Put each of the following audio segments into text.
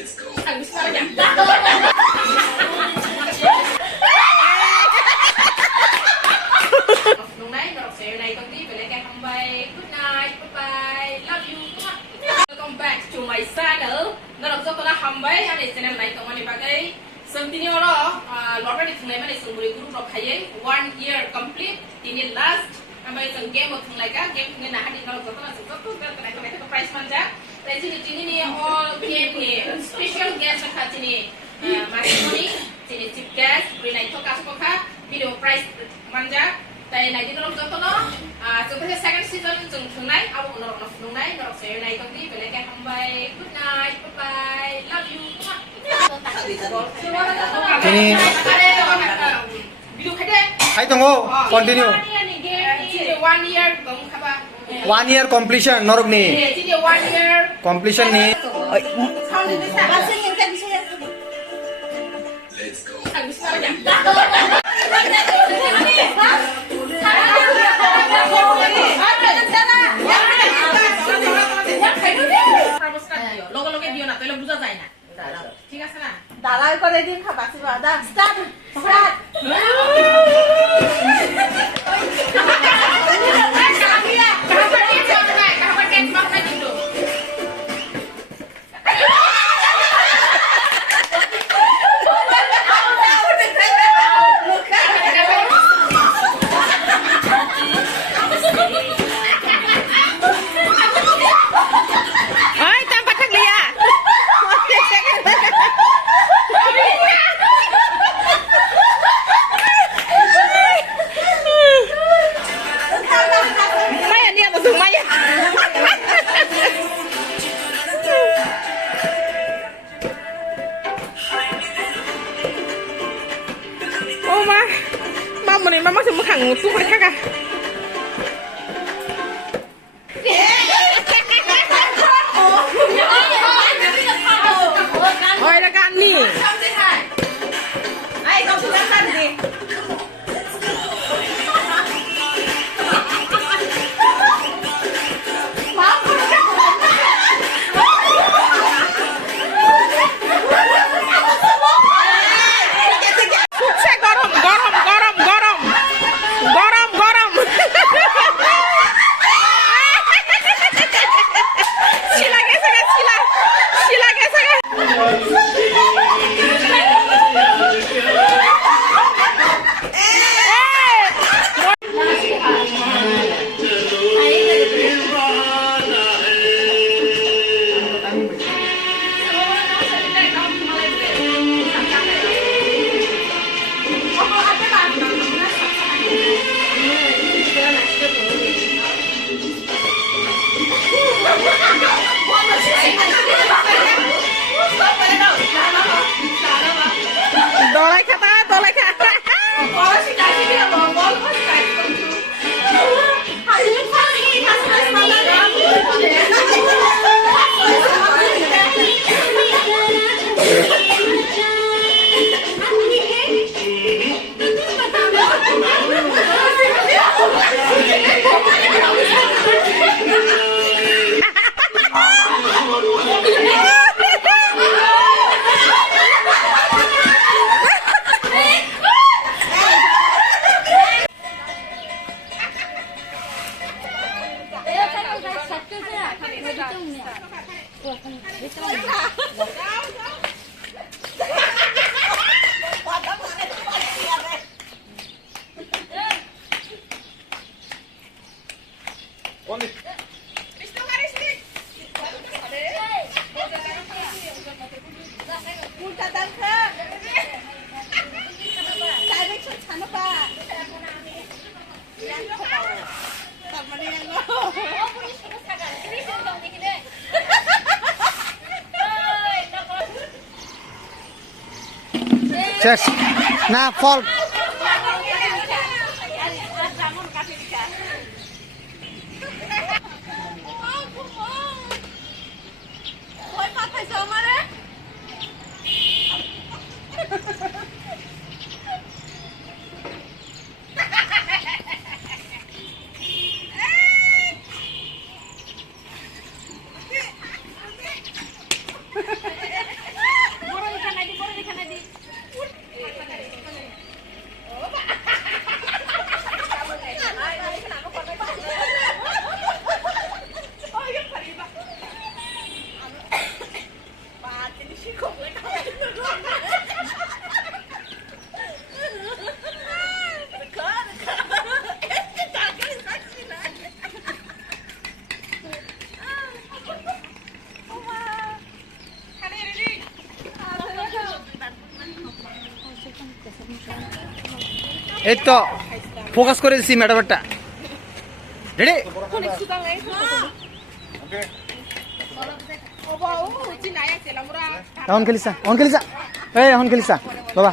Lúc nãy nó đọc xe này công ty về lại cái không bay. Good night, bye bye, love you. Welcome back to my channel. Nó đọc cho con là không bay, anh ấy channel này tụi mình đi cái. Sớm tin nhớ đó, lottery thằng này mình sử dụng group đọc hay 1 year complete, tin nhớ last. Anh bây giờ game một thằng này cả game thằng này đi nó đọc cho con là sử dụng cái này cái price man ra. Tại vì tin nhớ all game này special guest là cái này. Matrimony, ini chip gas, beri naik toka suka, video price manja, tapi naik itu orang contoh no, sebenarnya second season jeng tunai, aku orang tunai, orang saya naik tadi, beli kayak hambai, good night, bye bye, love you. Ini video kada. Hai tunggu, continue. 1 year, kamu apa? 1 year completion, norok nih. Jadi 1 year Completion nih. লগে দিও না তাহলে বুঝা যায় না ঠিক আছে না দাঁড়াই করে দিন খাবা সিবা দা start start Mama semua kang tuh mereka kah? Oh, ada kan nih. Ayo kau sudah kan nih. Dolai kata, dolai kata. Oh, si kaki dia bongol, kok si kaki bongol. Hasilnya kali ini kasih Cheers. Nah, fall. এই তো focus করে দিছি ম্যাডামটা ready এখন খেলিছা এখন খেলিছা বাবা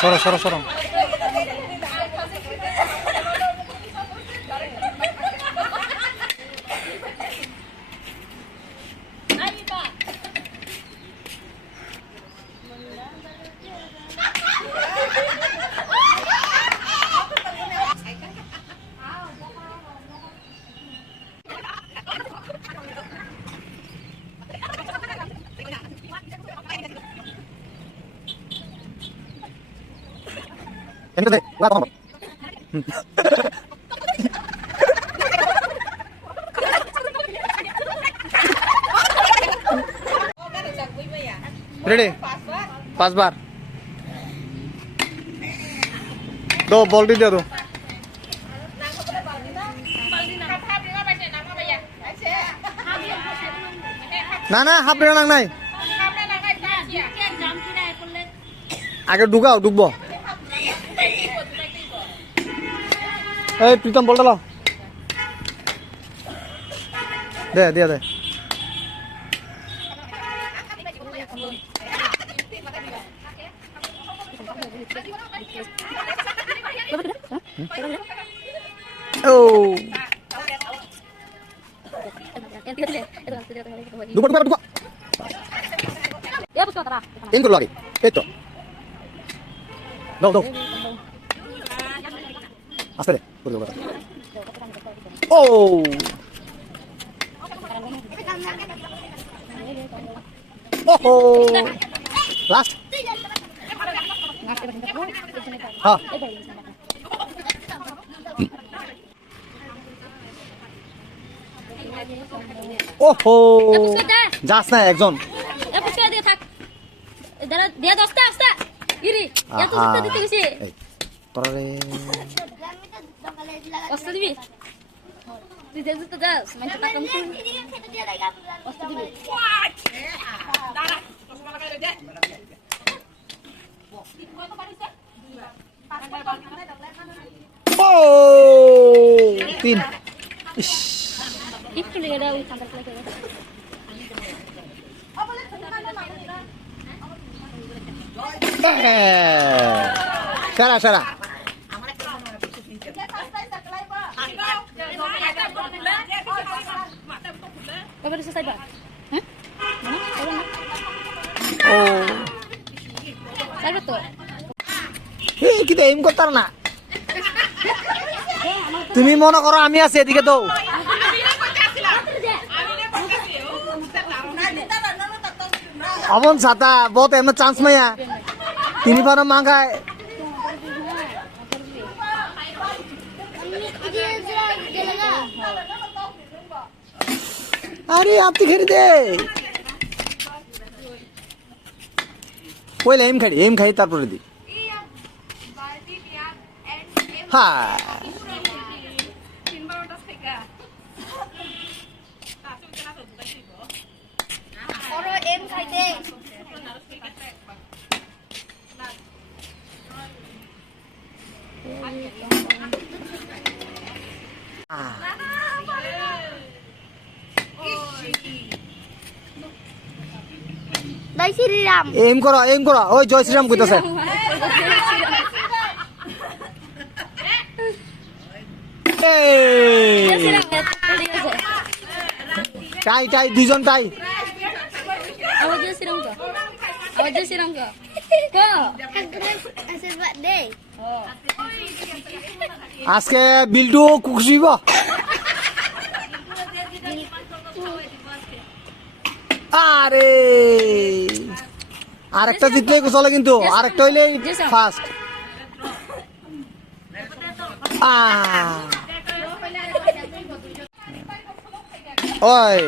সরো সরো সরো Entonces, la vamos. रेडी 5 बार दो बॉल भी दे दो ना ना हाफ बेड़ा नांग नहीं आगे डुगाओ डुबो ए प्रीतम बॉल डालो दे दे दे Oh. Dupa dupa dupa. Intro lagi. Itu. Do do. Aste deh. Oh. Oh. Last. Ha. ওহো যাস না একজন পুষ্কা দিয়ে থাক দাঁড়া দিয়ে দস্তা আস্তা ইরি এত দস্তা দিতে গেছি পরে দস্তা দিবি তুই যে তো যাস মানে টাকা কম দস্তা দিবি দাঁড়া চশমা লাগাই দে ও 3 ইস একটু লেগে দাও ওই কাঁটার লাগে সারা সারা কবে এসে সাইবা হ্যাঁ ও সাইবা তো এই কি এম করতার না তুমি মনে করো আমি আছি এদিকে তো अमन साता बहुत एम चांस में है 3 बार मांगा है अरे आप तो खरीदे कोई एम खाई तार पर दी हाँ জয় শ্রীরাম এম করো ওই জয় শ্রীরাম কইতাছে এই টাই দুইজন টাই আবার জয় শ্রীরাম কো আশীর্বাদ দে আজকে বিল্টু খুশিব আরে আরেকটা জিতলেই চলে কিন্তু আরেকটা হইলেই ফার্স্ট ওই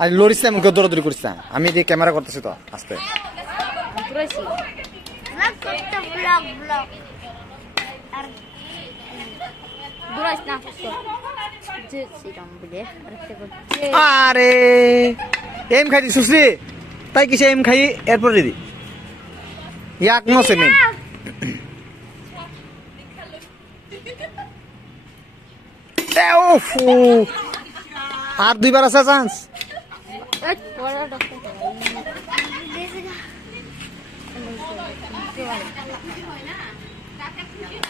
আর লড়িস না আমাকে দৌড়াদৌড়ি করিস না আমি দিয়ে ক্যামেরা করতেছি তো আস্তে ব্লগ আর দুরাইস না জয় শ্রীরাম বলে আরেকটা করছে আরে এম খাই সুশ্রী তাই কিসে এম খাই এরপর দিদি ইয়াক নসে মেন আর দুইবার আছে চান্স এই বড় ডক্টর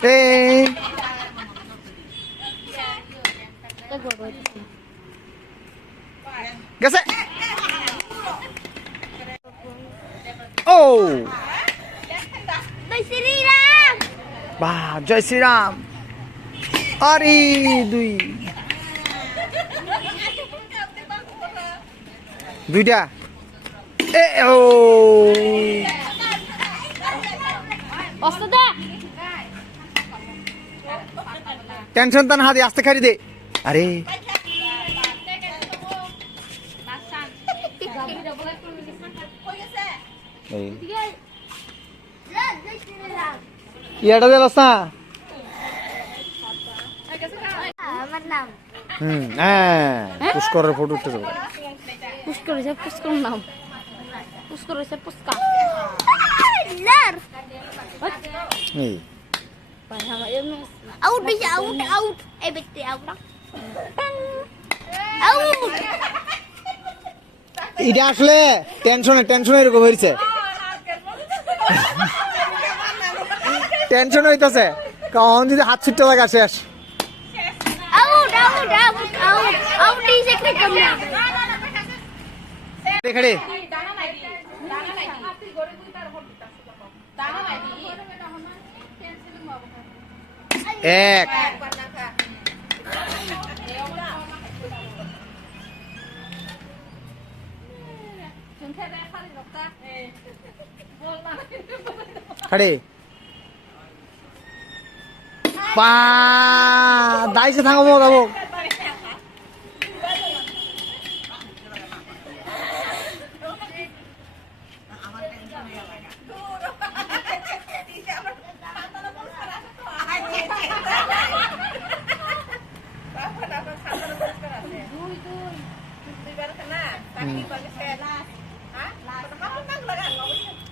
এ গেছে ও জয় শ্রীরাম বাহ জয় শ্রীরাম আরে দুইটা এ ও অস্তে টেনশন তান হাতে আস্তে খারি দে আরে ইয়াটা দিলাস না আমার নাম হ্যাঁ পুষ্করের ফটো উঠতে যাবো পুষ্কর নাম পুষ্কর হইছে পুষ্কা লার এই আউট দিছে আউট এই ব্যক্তি আউট আউট এটা আসলে টেনশনে এরকম হয়েছে টেনশন হইতেছে কখন যদি হাত ছুটতে লাগা শেষ আউট দিছে একটা কমনা দেখাড়ে এক খাড়ে পা দাইছে থাকবো যাবো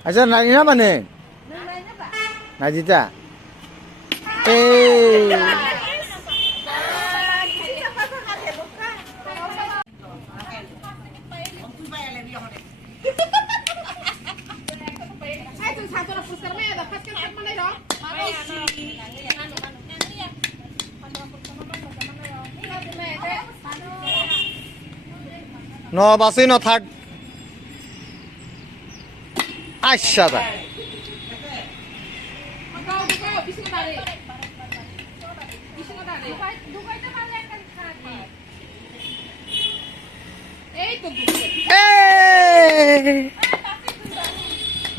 আচ্ছা নানি না মানে নাজিতা এই ন বাসি ন থাক আচ্ছা দা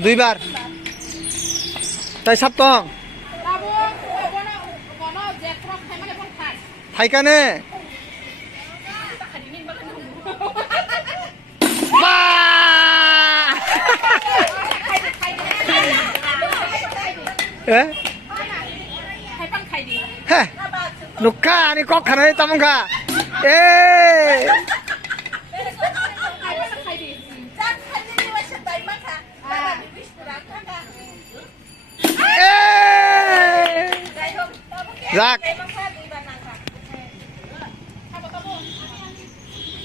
দুইবার তাই সাপ্তং থাইকানে হ্যাঁ নুকা আনি কক খানে তামুকা এ যাক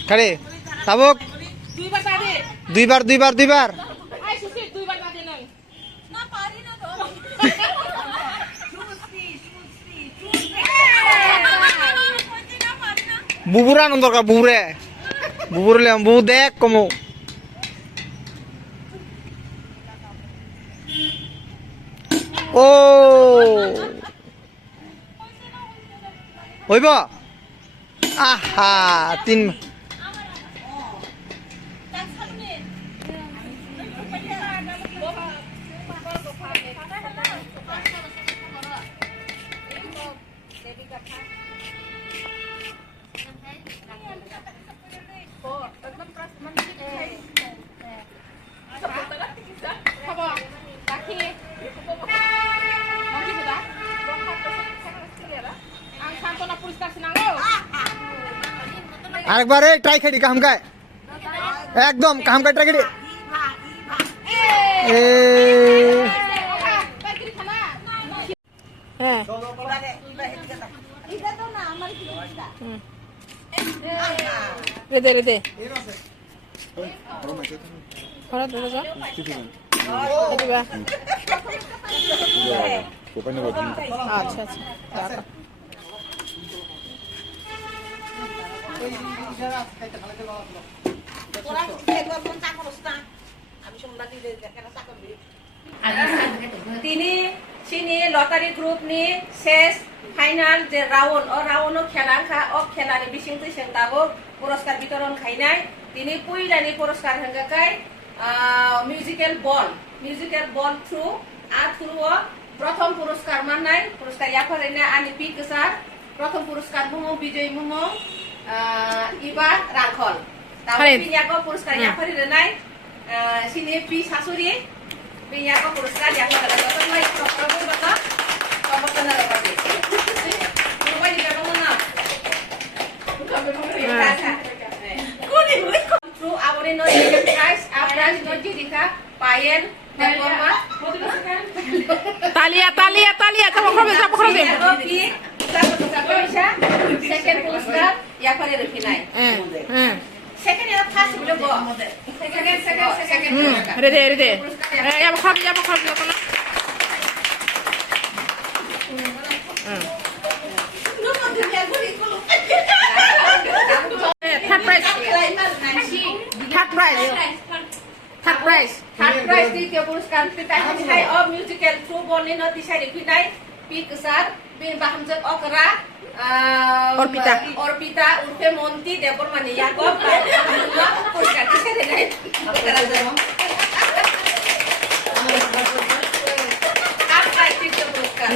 খারে তাবুক দুইবার দুইবার দুইবার দুইবার আই সুসি দুইবার বাজে নয় না পারি না তো সুস্তি বুবুর আনন্দ দরকার বুবুরে বুবুরলে বুবু দেখ কমো ও হইব আহা তিন খবর রাখি nanti sudah ang santona puristar sinanggo আরেকবার এই ট্রাই খেডি কাম গায় একদম কাম গায় ট্রাই খেডি এ হ্যাঁ এটা তো না আমার কি রেদে রেদে খরা দে যা দিবা আচ্ছা আচ্ছা দাঁড়া। তোরা খেতে কোন চা করছ না আমি সোমবার দিলে কেন চা করবি তিনি লটারি গ্রুপ নি শেষ ফাইনাল যে রাউন্ড খেলাखा খেলাनि बिसिं तैसें दाबो पुरस्कार वितरण खायनाय তিনি पुइलानि पुरस्कार हंगाखाय मिउजिकल बल थ्रु प्रथम पुरस्कार माननाय पुरस्कार याफारैनो आनि पि गोसार प्रथम पुरस्कार मुङाव बिजय मुङाव इबा रांखल दाबो पियाको पुरस्कार याफारैनाय सिनि पि सासुरि पियाको पुरस्कार याफारैनाय ततलाई प्रभु बता समर्थन राखि रुपाय दिगानो ना थ्रु आवरे नो प्राइस प्राइस नो जिरिका पायल देबरमा তালিয়া তালিয়া তালিয়া যাবো খরবে सेकेंड पुरस्कार या पर रखिनाय হ্যাঁ सेकेंड या फर्स्ट बोले गो सेकेंड রেদে রেদে যাবো খরবে যাবো না থার্ড প্রাইজ थर्ड प्राइज द्वितीय पुरस्कार पिताय अफ म्युजिकल थ्रु बलनि नतिसारि फिनाय पि गोसार बिन बाहामजोग अकरा अर्पिता उर्फे मन्ति देबरमानि याकब पुरस्कार तिसारिनाय थर्ड प्राइज द्वितीय पुरस्कार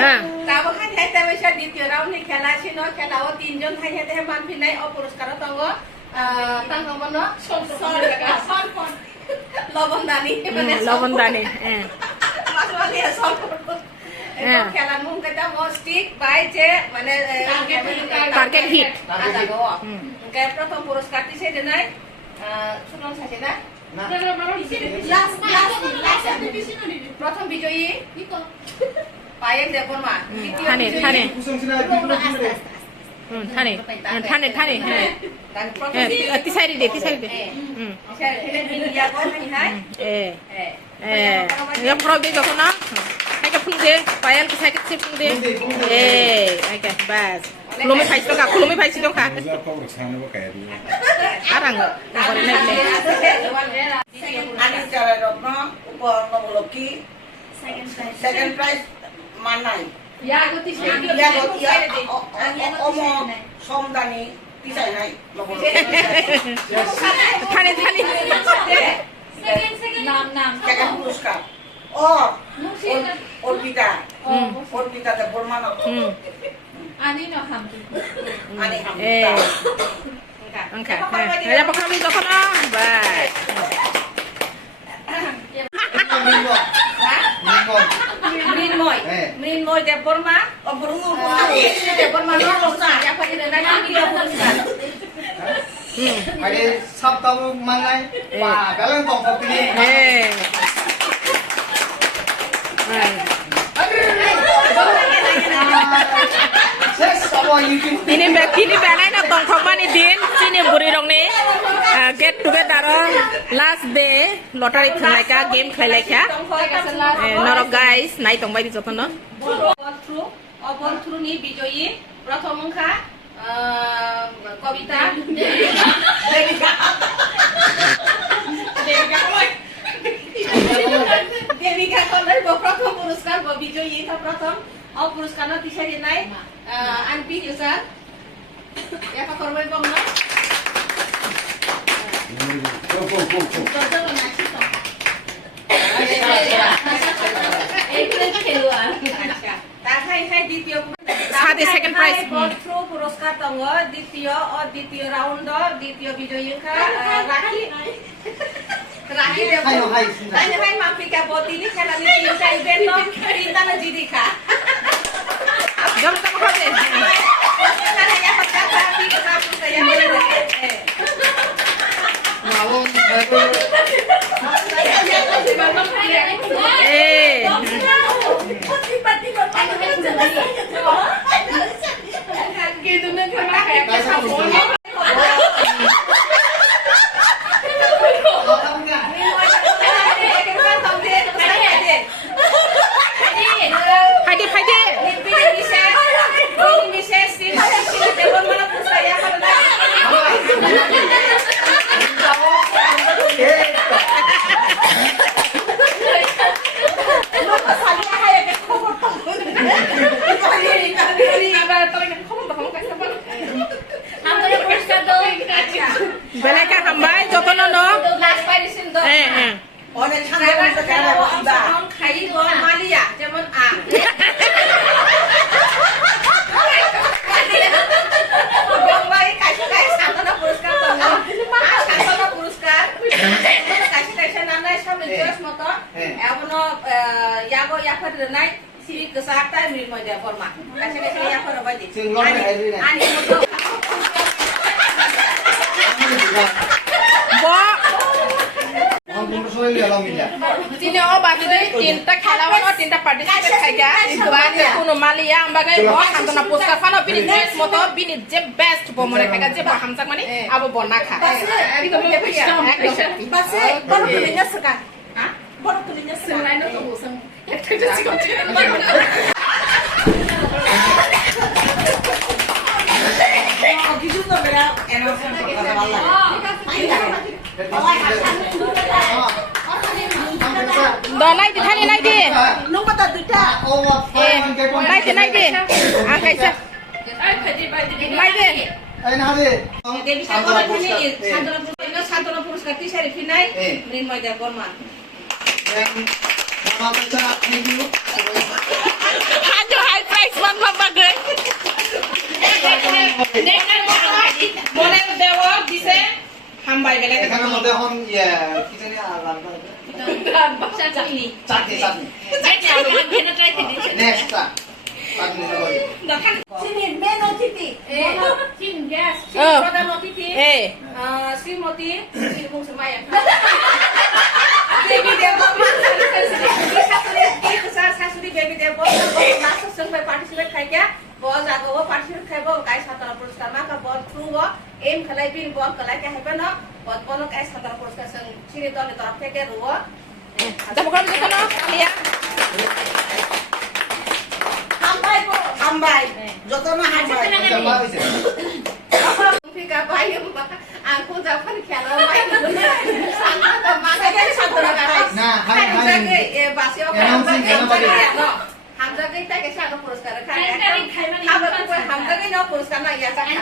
হ্যাঁ ताबो हाय ताबेसा द्वितीय राउन्डनि खेला सिनो खेलाव तीनजन हाय मानफिननाय अपरस्कार दङ तांगमनो सरपन लबनदानी माने লবণদানি হ্যাঁ मासवाली सरपन खेला मुं कता मस्टिक बाय जे माने टार्गेट हिट के प्रथम पुरस्कार तिसे देनाय सुनन सासे ना प्रथम विजयी पायल देबरमा থানে থানে থানে থানে হ্যাঁ তিসারি দে yang pro be joko na ai ka phung de payal ka sai ka phung de ai ka bas kulomi phai to ka arang ngore na le ani cara rotno upamulaki second prize manai या गति से ya omo somdani tisai nai থানে থানে नाम second puruskar Orpita de Bormano ani no ham ani angka ya pokoknya be joko na bas Mrinmoy Deborma Deborma no ya pa ina na video puruskar আরে সব তাবো মানলাই বা গালাং তো পপনি শেষ সব ini belai na tongkok mani din sini buri rong ni get together last day lottery khlai ka game khlai ka norok guys nai tong bai di joton no বল through নি বিজয়ী প্রথম অংশা কবিতা দেবিকা কলের প্রথম পুরস্কার বিজয়ী প্রথম পুরস্কার তিসারি নাই আনপি ইউজার একা করবাই বং না দ্বিতীয় second prize থ্রু পুরস্কার দङ দ্বিতীয় রাউন্ড দ্বিতীয় বিজয়ী রাখি রাখি তাই মাফিকা বতিনি খেলানি তিনটা ইভেন্ট তিনটা না জিদিকা jom ta ko de belai ka hambai joton no last পাইছেন তো অনেক সামনে খেলা আমরা খাই মালিয়া যেমন আ বম্বাই কাছে কাছে সান্তনা পুরস্কার তো সান্তনা পুরস্কার কাছে কাছে নানাই সব জোস মতো এমন ইয়াগো ইয়াফার নাই সিরি কসাটা মিরময় দে ফরমা কাছে কাছে ইয়াফার বাই দি আনি মতো bo Tini o bagi deh tinta khelawan o tinta participate khaja bani kuno malia ambagai o santona puskar fano bini dress moto bini je best bo mone khaga je bo hamsak mani abo bonna kha ekdom base boro tulinya sekan ha boro tulinya sekan lain to bosang একটা চিকন চিকন কিছু তো বেলা announcement করতে ভালো লাগে do nai di thani nai di lupa ta duta nai di ang kaisa nai di Devika কলেজে সান্তনা পুরস্কার তিসারি ফিনাই মৃন্ময় দেব Varma hajo high price man bagai mone dewa dise hambai belai এখানের মধ্যে এখন কি জানি চাটনি নেক্সট সিনিয়র মেন অতিথি চিন গ্যাস প্রধান অতিথি শ্রীমতী শ্রীমুসমায়া বেবি দেব শাশুড়ি বেবি দেব লাস্ট সঙ্গে পার্টিসিপেট খাইয়া বল জাগো পার্টিসিপেট খাইবো গাই সাতরা পুরস্কার মাকা বল থ্রুবো এম খেলাই বিন বল খেলাই কে হবে না বল বল গাই সাতরা পুরস্কার সঙ্গে সিনি দলের তরফ থেকে রুবো Jamu kalau gitu no, iya. হামবাই যত না হামবাই ফিকা ভাই aku dapat খেলা ভাই সানা তো মাথা কে সাতরা গাই না হাই হাই বাসে হামজাকে তাকে সাতরা পুরস্কার খাই খাবার পর হামজাকে নাও পুরস্কার না ইয়া চাকা